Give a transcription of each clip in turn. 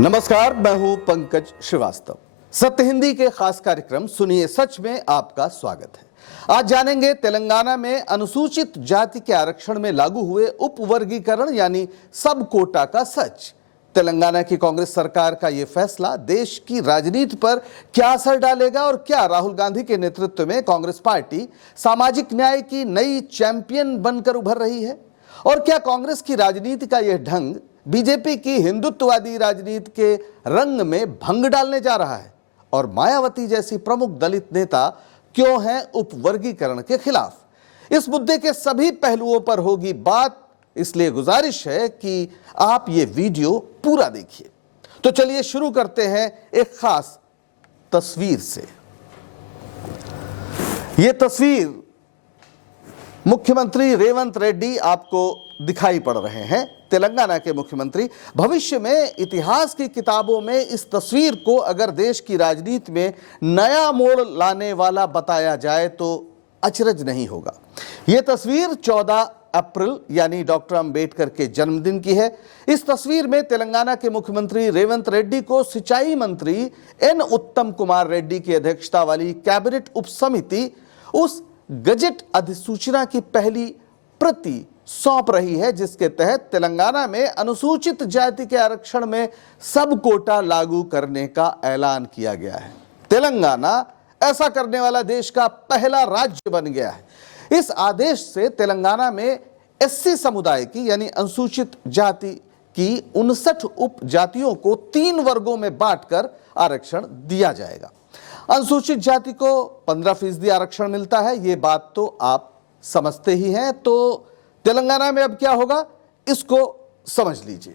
नमस्कार, मैं हूं पंकज श्रीवास्तव। सत्य हिंदी के खास कार्यक्रम सुनिए सच में आपका स्वागत है। आज जानेंगे तेलंगाना में अनुसूचित जाति के आरक्षण में लागू हुए उपवर्गीकरण यानी सब कोटा का सच। तेलंगाना की कांग्रेस सरकार का यह फैसला देश की राजनीति पर क्या असर डालेगा और क्या राहुल गांधी के नेतृत्व में कांग्रेस पार्टी सामाजिक न्याय की नई चैंपियन बनकर उभर रही है? और क्या कांग्रेस की राजनीति का यह ढंग बीजेपी की हिंदुत्ववादी राजनीति के रंग में भंग डालने जा रहा है? और मायावती जैसी प्रमुख दलित नेता क्यों हैं उपवर्गीकरण के खिलाफ? इस मुद्दे के सभी पहलुओं पर होगी बात, इसलिए गुजारिश है कि आप ये वीडियो पूरा देखिए। तो चलिए शुरू करते हैं एक खास तस्वीर से। यह तस्वीर मुख्यमंत्री रेवंत रेड्डी आपको दिखाई पड़ रहे हैं। तेलंगाना के मुख्यमंत्री। भविष्य में इतिहास की किताबों में इस तस्वीर को अगर देश की राजनीति में नया मोड़ लाने वाला बताया जाए तो अचरज नहीं होगा। यह तस्वीर 14 अप्रैल यानी डॉक्टर अंबेडकर के जन्मदिन की है। इस तस्वीर में तेलंगाना के मुख्यमंत्री रेवंत रेड्डी को सिंचाई मंत्री एन उत्तम कुमार रेड्डी की अध्यक्षता वाली कैबिनेट उपसमिति उस गजट अधिसूचना की पहली प्रति सौंप रही है जिसके तहत तेलंगाना में अनुसूचित जाति के आरक्षण में सब कोटा लागू करने का ऐलान किया गया है। तेलंगाना ऐसा करने वाला देश का पहला राज्य बन गया है। इस आदेश से तेलंगाना में एससी समुदाय की यानी अनुसूचित जाति की 59 उपजातियों को 3 वर्गों में बांटकर आरक्षण दिया जाएगा। अनुसूचित जाति को 15% आरक्षण मिलता है, ये बात तो आप समझते ही हैं। तो तेलंगाना में अब क्या होगा इसको समझ लीजिए।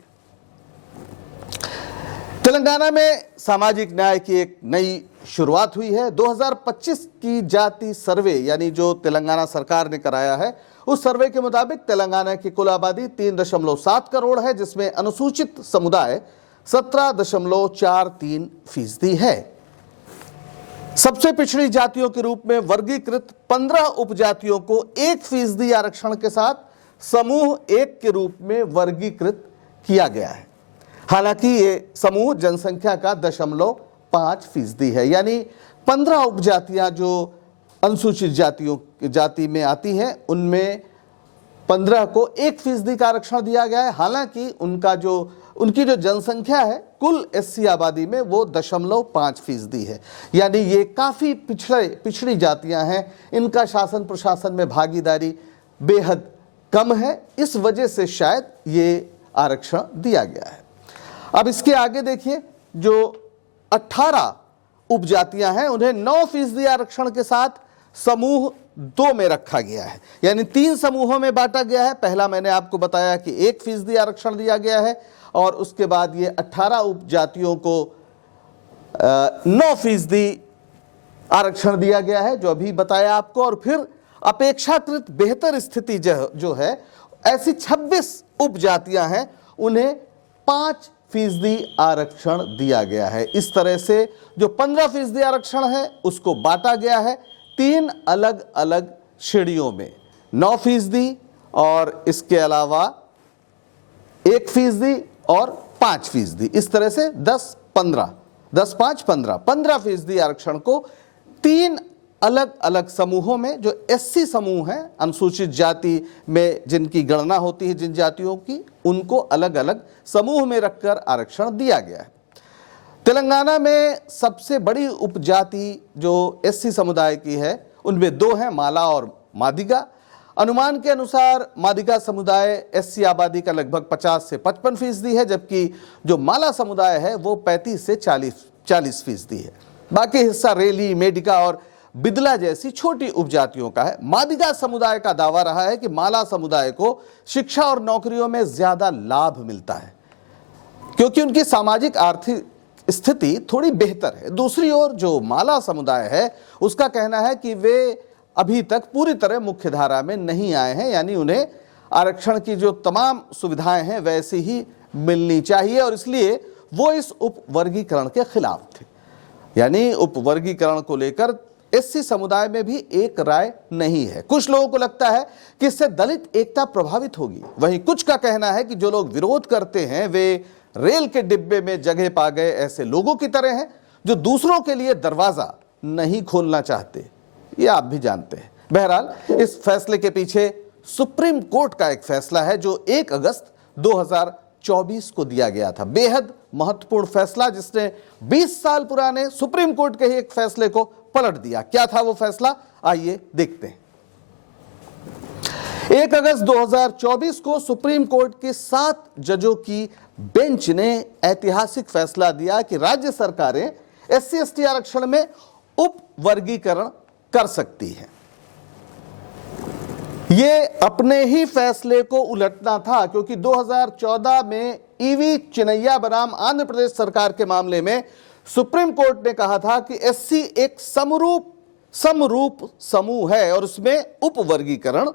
तेलंगाना में सामाजिक न्याय की एक नई शुरुआत हुई है। 2025 की जाति सर्वे यानी जो तेलंगाना सरकार ने कराया है, उस सर्वे के मुताबिक तेलंगाना की कुल आबादी 3.7 करोड़ है, जिसमें अनुसूचित समुदाय 17.43% है। सबसे पिछड़ी जातियों के रूप में वर्गीकृत 15 उपजातियों को 1% आरक्षण के साथ समूह 1 के रूप में वर्गीकृत किया गया है। हालांकि ये समूह जनसंख्या का 0.5% है, यानी 15 उपजातियां जो अनुसूचित जाति में आती हैं उनमें 15 को 1% का आरक्षण दिया गया है। हालांकि उनकी जो जनसंख्या है कुल एससी आबादी में वो 0.5% है, यानी ये काफी पिछड़ी जातियां हैं। इनका शासन प्रशासन में भागीदारी बेहद कम है, इस वजह से शायद ये आरक्षण दिया गया है। अब इसके आगे देखिए, जो 18 उपजातियां हैं उन्हें 9% आरक्षण के साथ समूह 2 में रखा गया है, यानी 3 समूहों में बांटा गया है। पहला मैंने आपको बताया कि 1% आरक्षण दिया गया है और उसके बाद ये 18 उपजातियों को 9% आरक्षण दिया गया है, जो अभी बताया आपको। और फिर अपेक्षाकृत बेहतर स्थिति जो है, ऐसी 26 उपजातियां हैं, उन्हें 5% आरक्षण दिया गया है। इस तरह से जो 15% आरक्षण है उसको बांटा गया है 3 अलग अलग श्रेणियों में, 9% और इसके अलावा 1% और 5%। इस तरह से 15% आरक्षण को 3 अलग अलग समूहों में, जो एससी समूह हैं, अनुसूचित जाति में जिनकी गणना होती है जिन जातियों की, उनको अलग अलग समूह में रखकर आरक्षण दिया गया है। तेलंगाना में सबसे बड़ी उपजाति जो एससी समुदाय की है उनमें 2 हैं, माला और मादिगा। अनुमान के अनुसार मादिगा समुदाय एससी आबादी का लगभग 50 से 55% है, जबकि जो माला समुदाय है वो 35 से 40% है। बाकी हिस्सा रेली, मेडिका और बिदला जैसी छोटी उपजातियों का है। मादिगा समुदाय का दावा रहा है कि माला समुदाय को शिक्षा और नौकरियों में ज्यादा लाभ मिलता है क्योंकि उनकी सामाजिक आर्थिक स्थिति थोड़ी बेहतर है। दूसरी ओर जो माला समुदाय है उसका कहना है कि वे अभी तक पूरी तरह मुख्यधारा में नहीं आए हैं, यानी उन्हें आरक्षण की जो तमाम सुविधाएं हैं वैसी ही मिलनी चाहिए और इसलिए वो इस उपवर्गीकरण के खिलाफ थे। यानी उपवर्गीकरण को लेकर एससी समुदाय में भी एक राय नहीं है। कुछ लोगों को लगता है कि इससे दलित एकता प्रभावित होगी, वहीं कुछ का कहना है कि जो लोग विरोध करते हैं वे रेल के डिब्बे में जगह पा गए ऐसे लोगों की तरह हैं जो दूसरों के लिए दरवाजा नहीं खोलना चाहते। ये आप भी जानते हैं। बहरहाल इस फैसले के पीछे सुप्रीम कोर्ट का एक फैसला है जो 1 अगस्त 2024 को दिया गया था। बेहद महत्वपूर्ण फैसला जिसने 20 साल पुराने सुप्रीम कोर्ट के ही एक फैसले को पलट दिया। क्या था वो फैसला, आइए देखते हैं। 1 अगस्त 2024 को सुप्रीम कोर्ट के 7 जजों की बेंच ने ऐतिहासिक फैसला दिया कि राज्य सरकारें SC/ST आरक्षण में उप वर्गीकरण कर सकती हैं। ये अपने ही फैसले को उलटना था क्योंकि 2014 में EV चिनैया बनाम आंध्र प्रदेश सरकार के मामले में सुप्रीम कोर्ट ने कहा था कि SC एक समरूप समूह है और उसमें उप वर्गीकरण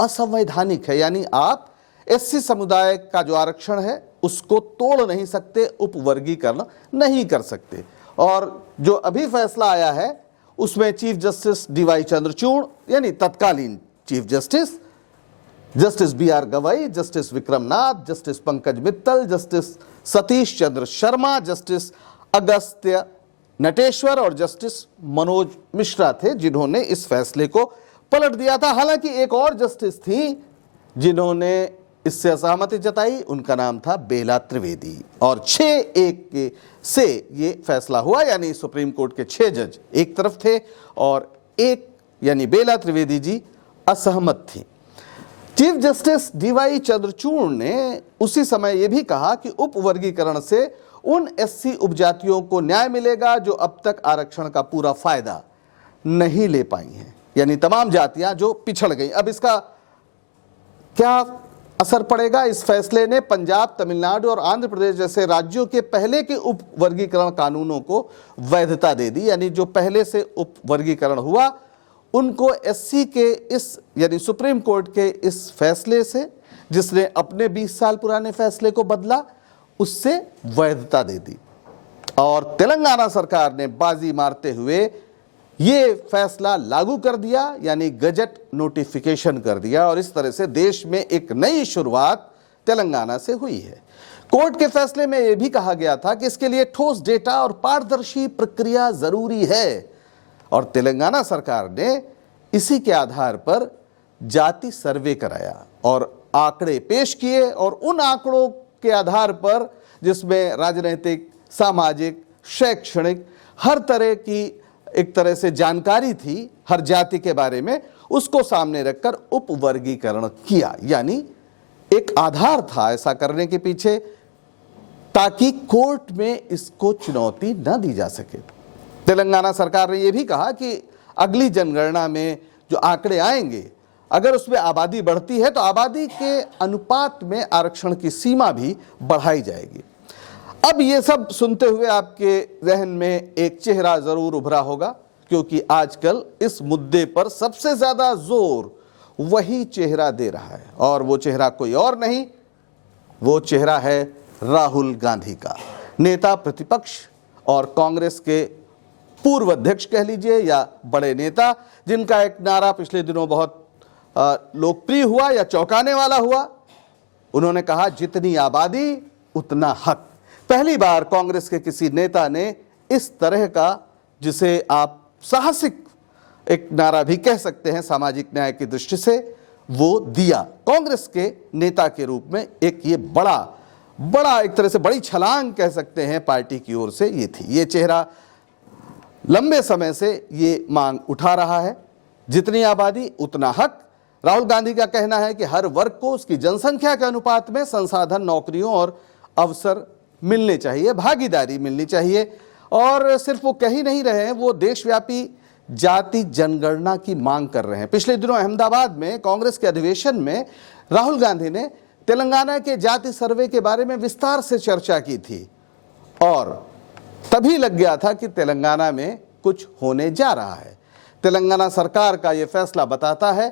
असंवैधानिक है। यानी आप SC समुदाय का जो आरक्षण है उसको तोड़ नहीं सकते, उप वर्गीकरण नहीं कर सकते। और जो अभी फैसला आया है उसमें चीफ जस्टिस DY चंद्रचूड़ यानी तत्कालीन chief justice BR Gavai, justice Vikram Nath, justice Pankaj Mittal, justice Satish Chandra Sharma, justice Agastya Nateshwar और जस्टिस मनोज मिश्रा थे जिन्होंने इस फैसले को पलट दिया था। हालांकि एक और जस्टिस थी जिन्होंने इससे असहमति जताई, उनका नाम था बेला त्रिवेदी और 6-1 से ये फैसला हुआ। यानी सुप्रीम कोर्ट के 6 जज एक तरफ थे और एक यानी बेला त्रिवेदी जी असहमत थी। चीफ जस्टिस DY चंद्रचूड़ ने उसी समय यह भी कहा कि उप वर्गीकरण से उन SC उपजातियों को न्याय मिलेगा जो अब तक आरक्षण का पूरा फायदा नहीं ले पाई हैं, यानी तमाम जातियां जो पिछड़ गई। अब इसका क्या असर पड़ेगा? इस फैसले ने पंजाब, तमिलनाडु और आंध्र प्रदेश जैसे राज्यों के पहले के उप वर्गीकरण कानूनों को वैधता दे दी। यानी जो पहले से उप वर्गीकरण हुआ उनको SC के इस यानी सुप्रीम कोर्ट के इस फैसले से, जिसने अपने 20 साल पुराने फैसले को बदला, उससे वैधता दे दी। और तेलंगाना सरकार ने बाजी मारते हुए ये फैसला लागू कर दिया, यानी गजट नोटिफिकेशन कर दिया और इस तरह से देश में एक नई शुरुआत तेलंगाना से हुई है। कोर्ट के फैसले में यह भी कहा गया था कि इसके लिए ठोस डेटा और पारदर्शी प्रक्रिया जरूरी है और तेलंगाना सरकार ने इसी के आधार पर जाति सर्वे कराया और आंकड़े पेश किए और उन आंकड़ों के आधार पर जिसमें राजनीतिक, सामाजिक, शैक्षणिक हर तरह की एक तरह से जानकारी थी हर जाति के बारे में, उसको सामने रखकर उप वर्गीकरण किया। यानी एक आधार था ऐसा करने के पीछे ताकि कोर्ट में इसको चुनौती न दी जा सके। तेलंगाना सरकार ने यह भी कहा कि अगली जनगणना में जो आंकड़े आएंगे, अगर उसमें आबादी बढ़ती है तो आबादी के अनुपात में आरक्षण की सीमा भी बढ़ाई जाएगी। अब ये सब सुनते हुए आपके जहन में एक चेहरा जरूर उभरा होगा, क्योंकि आजकल इस मुद्दे पर सबसे ज्यादा जोर वही चेहरा दे रहा है और वो चेहरा कोई और नहीं, वो चेहरा है राहुल गांधी का। नेता प्रतिपक्ष और कांग्रेस के पूर्व अध्यक्ष कह लीजिए या बड़े नेता, जिनका एक नारा पिछले दिनों बहुत लोकप्रिय हुआ या चौंकाने वाला हुआ। उन्होंने कहा, जितनी आबादी उतना हक। पहली बार कांग्रेस के किसी नेता ने इस तरह का, जिसे आप साहसिक एक नारा भी कह सकते हैं सामाजिक न्याय की दृष्टि से, वो दिया। कांग्रेस के नेता के रूप में एक ये बड़ा एक तरह से बड़ी छलांग कह सकते हैं पार्टी की ओर से ये थी। ये चेहरा लंबे समय से ये मांग उठा रहा है, जितनी आबादी उतना हक। राहुल गांधी का कहना है कि हर वर्ग को उसकी जनसंख्या के अनुपात में संसाधन, नौकरियों और अवसर मिलने चाहिए, भागीदारी मिलनी चाहिए। और सिर्फ वो कह ही नहीं रहे हैं, वो देशव्यापी जाति जनगणना की मांग कर रहे हैं। पिछले दिनों अहमदाबाद में कांग्रेस के अधिवेशन में राहुल गांधी ने तेलंगाना के जाति सर्वे के बारे में विस्तार से चर्चा की थी और तभी लग गया था कि तेलंगाना में कुछ होने जा रहा है। तेलंगाना सरकार का यह फैसला बताता है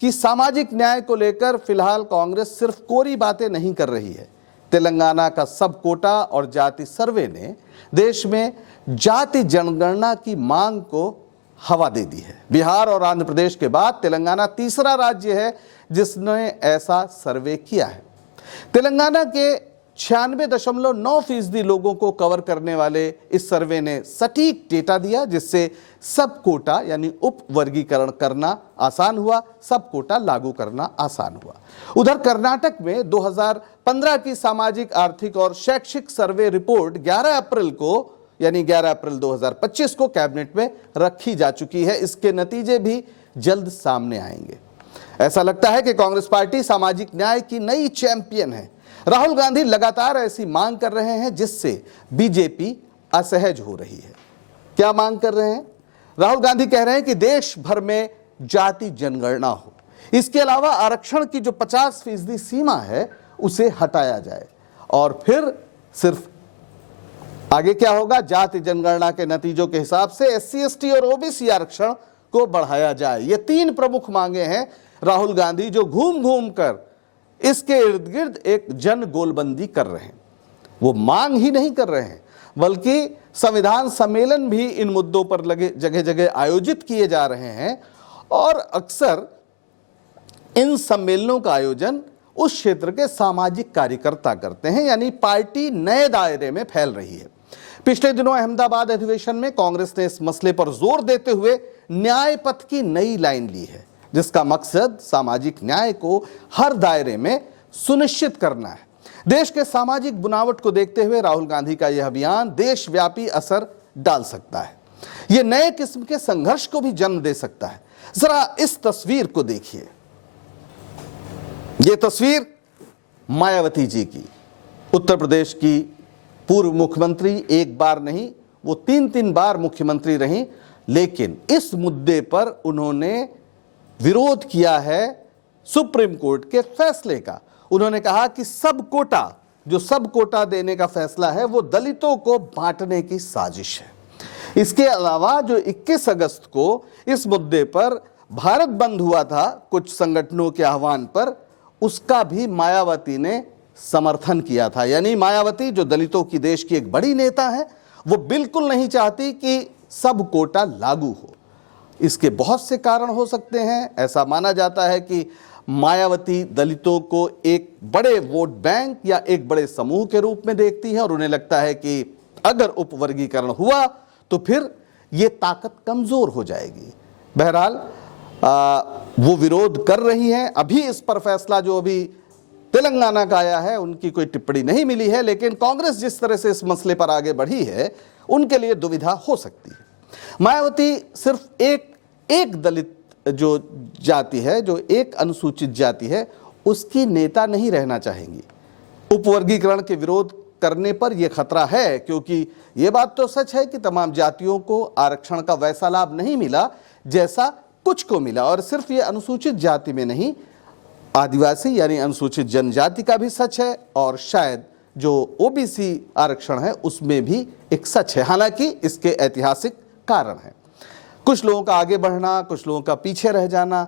कि सामाजिक न्याय को लेकर फिलहाल कांग्रेस सिर्फ कोरी बातें नहीं कर रही है। तेलंगाना का सब कोटा और जाति सर्वे ने देश में जाति जनगणना की मांग को हवा दे दी है। बिहार और आंध्र प्रदेश के बाद तेलंगाना तीसरा राज्य है जिसने ऐसा सर्वे किया है। तेलंगाना के 96.9% लोगों को कवर करने वाले इस सर्वे ने सटीक डेटा दिया, जिससे सब कोटा यानी उप वर्गीकरण करना आसान हुआ, सब कोटा लागू करना आसान हुआ। उधर कर्नाटक में 2015 की सामाजिक, आर्थिक और शैक्षिक सर्वे रिपोर्ट 11 अप्रैल को यानी 11 अप्रैल 2025 को कैबिनेट में रखी जा चुकी है। इसके नतीजे भी जल्द सामने आएंगे। ऐसा लगता है कि कांग्रेस पार्टी सामाजिक न्याय की नई चैंपियन है। राहुल गांधी लगातार ऐसी मांग कर रहे हैं जिससे बीजेपी असहज हो रही है। क्या मांग कर रहे हैं? राहुल गांधी कह रहे हैं कि देश भर में जाति जनगणना हो। इसके अलावा आरक्षण की जो 50% सीमा है उसे हटाया जाए और फिर सिर्फ आगे क्या होगा, जाति जनगणना के नतीजों के हिसाब से SC, ST और OBC आरक्षण को बढ़ाया जाए। ये 3 प्रमुख मांगे हैं राहुल गांधी, जो घूम घूम कर इसके इर्द गिर्द एक जन गोलबंदी कर रहे हैं। वो मांग ही नहीं कर रहे हैं, बल्कि संविधान सम्मेलन भी इन मुद्दों पर लगे जगह जगह आयोजित किए जा रहे हैं और अक्सर इन सम्मेलनों का आयोजन उस क्षेत्र के सामाजिक कार्यकर्ता करते हैं, यानी पार्टी नए दायरे में फैल रही है। पिछले दिनों अहमदाबाद अधिवेशन में कांग्रेस ने इस मसले पर जोर देते हुए न्याय पथ की नई लाइन ली है, जिसका मकसद सामाजिक न्याय को हर दायरे में सुनिश्चित करना है। देश के सामाजिक बुनावट को देखते हुए राहुल गांधी का यह अभियान देशव्यापी असर डाल सकता है। यह नए किस्म के संघर्ष को भी जन्म दे सकता है। जरा इस तस्वीर को देखिए। यह तस्वीर मायावती जी की, उत्तर प्रदेश की पूर्व मुख्यमंत्री, एक बार नहीं वो 3 बार मुख्यमंत्री रही, लेकिन इस मुद्दे पर उन्होंने विरोध किया है सुप्रीम कोर्ट के फैसले का। उन्होंने कहा कि सब कोटा देने का फैसला है वो दलितों को बांटने की साजिश है। इसके अलावा जो 21 अगस्त को इस मुद्दे पर भारत बंद हुआ था कुछ संगठनों के आह्वान पर, उसका भी मायावती ने समर्थन किया था। यानी मायावती, जो दलितों की देश की एक बड़ी नेता है, वो बिल्कुल नहीं चाहती कि सब कोटा लागू हो। इसके बहुत से कारण हो सकते हैं। ऐसा माना जाता है कि मायावती दलितों को एक बड़े वोट बैंक या एक बड़े समूह के रूप में देखती है और उन्हें लगता है कि अगर उपवर्गीकरण हुआ तो फिर ये ताकत कमजोर हो जाएगी। बहरहाल वो विरोध कर रही हैं। अभी इस पर फैसला जो अभी तेलंगाना का आया है, उनकी कोई टिप्पणी नहीं मिली है, लेकिन कांग्रेस जिस तरह से इस मसले पर आगे बढ़ी है, उनके लिए दुविधा हो सकती है। मायावती सिर्फ एक दलित जो जाति है, जो एक अनुसूचित जाति है, उसकी नेता नहीं रहना चाहेंगी। उपवर्गीकरण के विरोध करने पर यह खतरा है, क्योंकि यह बात तो सच है कि तमाम जातियों को आरक्षण का वैसा लाभ नहीं मिला जैसा कुछ को मिला। और सिर्फ ये अनुसूचित जाति में नहीं, आदिवासी यानी अनुसूचित जनजाति का भी सच है और शायद जो OBC आरक्षण है उसमें भी एक सच है। हालांकि इसके ऐतिहासिक कारण हैं। कुछ लोगों का आगे बढ़ना, कुछ लोगों का पीछे रह जाना,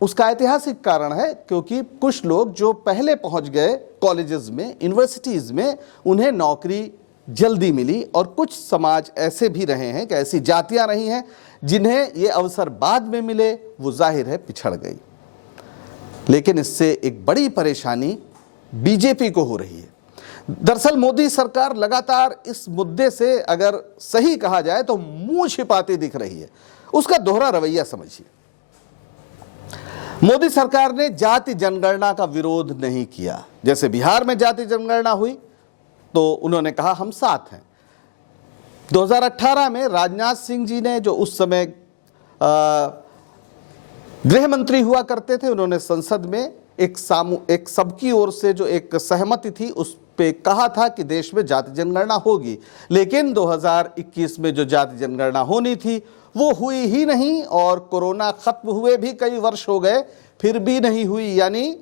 उसका ऐतिहासिक कारण है, क्योंकि कुछ लोग जो पहले पहुंच गए कॉलेजेस में, यूनिवर्सिटीज में, उन्हें नौकरी जल्दी मिली और कुछ समाज ऐसे भी रहे हैं कि ऐसी जातियां रही हैं जिन्हें ये अवसर बाद में मिले, वो जाहिर है पिछड़ गई। लेकिन इससे एक बड़ी परेशानी बीजेपी को हो रही है। दरअसल मोदी सरकार लगातार इस मुद्दे से, अगर सही कहा जाए तो, मुंह छिपाती दिख रही है। उसका दोहरा रवैया समझिए। मोदी सरकार ने जाति जनगणना का विरोध नहीं किया। जैसे बिहार में जाति जनगणना हुई तो उन्होंने कहा हम साथ हैं। 2018 में राजनाथ सिंह जी ने, जो उस समय गृह मंत्री हुआ करते थे, उन्होंने संसद में एक सबकी ओर से जो एक सहमति थी उस पे कहा था कि देश में जाति जनगणना होगी। लेकिन 2021 में जो जाति जनगणना होनी थी वो हुई ही नहीं, और कोरोना खत्म हुए भी कई वर्ष हो गए, फिर भी नहीं हुई। यानी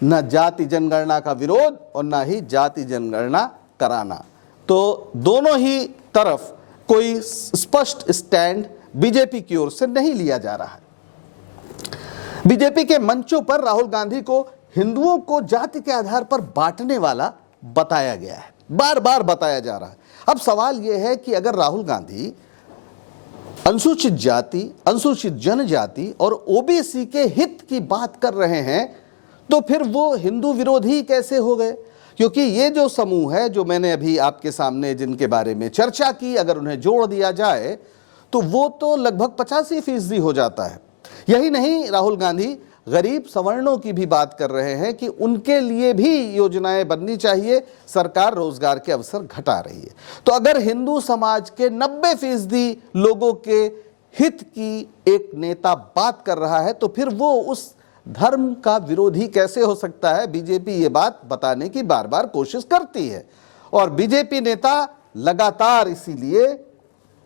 न जाति जनगणना का विरोध और न ही जाति जनगणना कराना। तो दोनों ही तरफ कोई स्पष्ट स्टैंड बीजेपी की ओर से नहीं लिया जा रहा है। बीजेपी के मंचों पर राहुल गांधी को हिंदुओं को जाति के आधार पर बांटने वाला बताया गया है, बार बार बताया जा रहा है। अब सवाल यह है कि अगर राहुल गांधी अनुसूचित जाति, अनुसूचित जनजाति और OBC के हित की बात कर रहे हैं तो फिर वो हिंदू विरोधी कैसे हो गए? क्योंकि ये जो समूह है जो मैंने अभी आपके सामने जिनके बारे में चर्चा की, अगर उन्हें जोड़ दिया जाए तो वो तो लगभग 85% हो जाता है। यही नहीं, राहुल गांधी गरीब सवर्णों की भी बात कर रहे हैं कि उनके लिए भी योजनाएं बननी चाहिए, सरकार रोजगार के अवसर घटा रही है। तो अगर हिंदू समाज के 90% लोगों के हित की एक नेता बात कर रहा है तो फिर वो उस धर्म का विरोधी कैसे हो सकता है? बीजेपी ये बात बताने की बार बार कोशिश करती है और बीजेपी नेता लगातार इसीलिए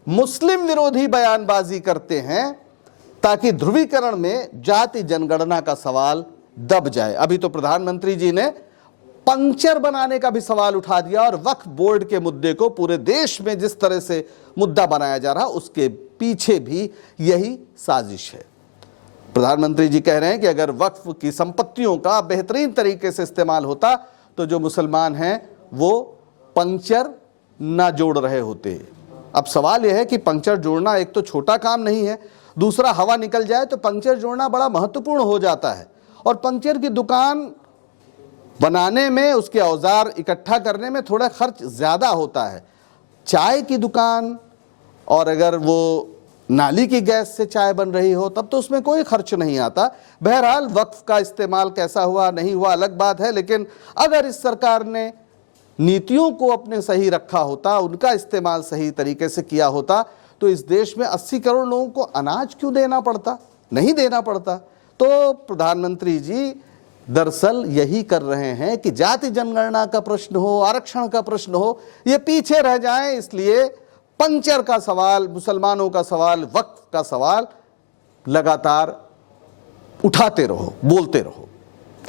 मुस्लिम विरोधी बयानबाजी करते हैं ताकि ध्रुवीकरण में जाति जनगणना का सवाल दब जाए। अभी तो प्रधानमंत्री जी ने पंक्चर बनाने का भी सवाल उठा दिया और वक्फ बोर्ड के मुद्दे को पूरे देश में जिस तरह से मुद्दा बनाया जा रहा उसके पीछे भी यही साजिश है। प्रधानमंत्री जी कह रहे हैं कि अगर वक्फ की संपत्तियों का बेहतरीन तरीके से इस्तेमाल होता तो जो मुसलमान हैं वो पंक्चर ना जोड़ रहे होते। अब सवाल यह है कि पंक्चर जोड़ना एक तो छोटा काम नहीं है, दूसरा हवा निकल जाए तो पंक्चर जोड़ना बड़ा महत्वपूर्ण हो जाता है और पंक्चर की दुकान बनाने में, उसके औजार इकट्ठा करने में थोड़ा खर्च ज़्यादा होता है। चाय की दुकान और अगर वो नाली की गैस से चाय बन रही हो तब तो उसमें कोई खर्च नहीं आता। बहरहाल वक्फ का इस्तेमाल कैसा हुआ नहीं हुआ अलग बात है, लेकिन अगर इस सरकार ने नीतियों को अपने सही रखा होता, उनका इस्तेमाल सही तरीके से किया होता तो इस देश में 80 करोड़ लोगों को अनाज क्यों देना पड़ता? नहीं देना पड़ता। तो प्रधानमंत्री जी दरअसल यही कर रहे हैं कि जाति जनगणना का प्रश्न हो, आरक्षण का प्रश्न हो, ये पीछे रह जाएं, इसलिए पंक्चर का सवाल, मुसलमानों का सवाल, वक्फ का सवाल लगातार उठाते रहो, बोलते रहो।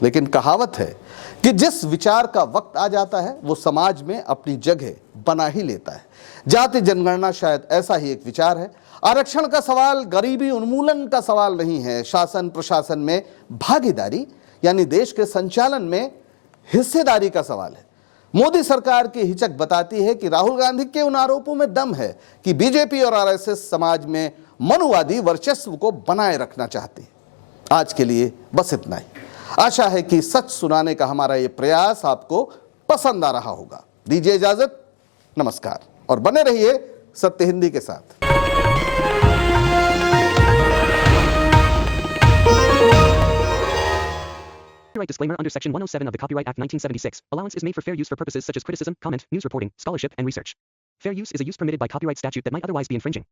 लेकिन कहावत है कि जिस विचार का वक्त आ जाता है वो समाज में अपनी जगह बना ही लेता है। जाति जनगणना शायद ऐसा ही एक विचार है। आरक्षण का सवाल गरीबी उन्मूलन का सवाल नहीं है, शासन प्रशासन में भागीदारी यानी देश के संचालन में हिस्सेदारी का सवाल है। मोदी सरकार की हिचक बताती है कि राहुल गांधी के उन आरोपों में दम है कि बीजेपी और आरएसएस समाज में मनुवादी वर्चस्व को बनाए रखना चाहती है। आज के लिए बस इतना ही। आशा है कि सच सुनाने का हमारा ये प्रयास आपको पसंद आ रहा होगा। दीजिए इजाजत, नमस्कार और बने रहिए सत्य हिंदी के साथ। Copyright disclaimer under Section 107 of the Copyright Act 1976. Allowance is made for fair use for purposes such as criticism, comment, news reporting, scholarship, and research. Fair use is a use permitted by copyright statute that might otherwise be infringing.